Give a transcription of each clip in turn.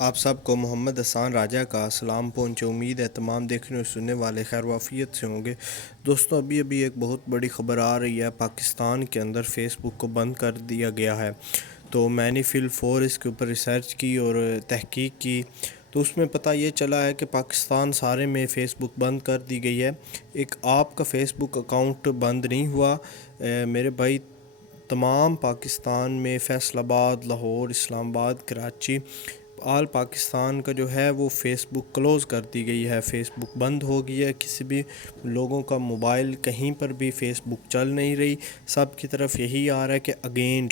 آپ سب کو محمد حسان راجہ کا سلام پہنچے۔ امید ہے تمام دیکھنے اور سننے والے خیر وافیت سے ہوں گے۔ دوستوں، ابھی ایک بہت بڑی خبر آ رہی ہے۔ پاکستان کے اندر فیس بک کو بند کر دیا گیا ہے۔ تو میں نے فی الفور اس کے اوپر ریسرچ کی اور تحقیق کی، تو اس میں پتہ یہ چلا ہے کہ پاکستان سارے میں فیس بک بند کر دی گئی ہے۔ ایک آپ کا فیس بک اکاؤنٹ بند نہیں ہوا میرے بھائی، تمام پاکستان میں فیصل آباد، لاہور، اسلام آباد، کراچی، آل پاکستان کا جو ہے وہ فیس بک کلوز کر دی گئی ہے۔ فیس بک بند ہو گئی ہے، کسی بھی لوگوں کا موبائل کہیں پر بھی فیس بک چل نہیں رہی۔ سب کی طرف یہی آ رہا ہے کہ اگین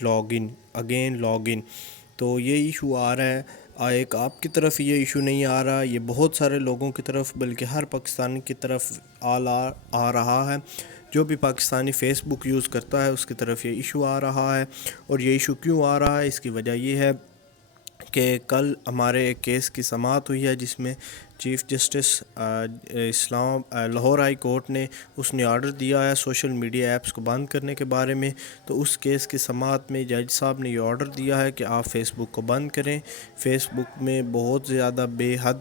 لاگ ان۔ تو یہ ایشو آ رہا ہے، ایک آپ کی طرف یہ ایشو نہیں آ رہا، یہ بہت سارے لوگوں کی طرف بلکہ ہر پاکستانی کی طرف آ رہا ہے۔ جو بھی پاکستانی فیس بک یوز کرتا ہے اس کی طرف یہ ایشو آ رہا ہے۔ اور یہ ایشو کیوں آ رہا ہے، اس کی وجہ یہ ہے کہ کل ہمارے ایک کیس کی سماعت ہوئی ہے جس میں chief justice Lahore high court نے آرڈر دیا ہے سوشل میڈیا ایپس کو بند کرنے کے بارے میں۔ تو اس کیس کی سماعت میں جج صاحب نے یہ آرڈر دیا ہے کہ آپ فیس بک کو بند کریں۔ فیس بک میں بہت زیادہ بے حد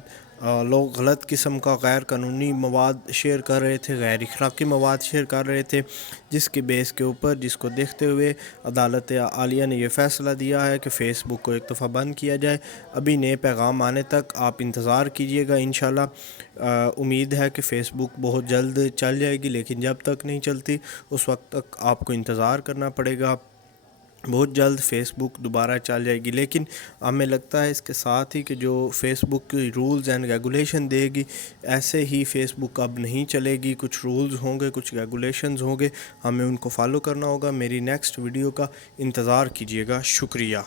لوگ غلط قسم کا غیر قانونی مواد شیئر کر رہے تھے، غیر اخلاقی مواد شیئر کر رہے تھے، جس کے بیس کے اوپر، جس کو دیکھتے ہوئے عدالت عالیہ نے یہ فیصلہ دیا ہے کہ فیس بک کو ایک دفعہ بند کیا جائے۔ ابھی نئے پیغام آنے تک آپ انتظار کیجئے گا انشاءاللہ۔ امید ہے کہ فیس بک بہت جلد چل جائے گی، لیکن جب تک نہیں چلتی اس وقت تک آپ کو انتظار کرنا پڑے گا۔ بہت جلد فیس بک دوبارہ چل جائے گی، لیکن ہمیں لگتا ہے اس کے ساتھ ہی کہ جو فیس بک کی رولز اینڈ ریگولیشن دے گی، ایسے ہی فیس بک اب نہیں چلے گی۔ کچھ رولز ہوں گے، کچھ ریگولیشنز ہوں گے، ہمیں ان کو فالو کرنا ہوگا۔ میری نیکسٹ ویڈیو کا انتظار کیجیے گا۔ شکریہ۔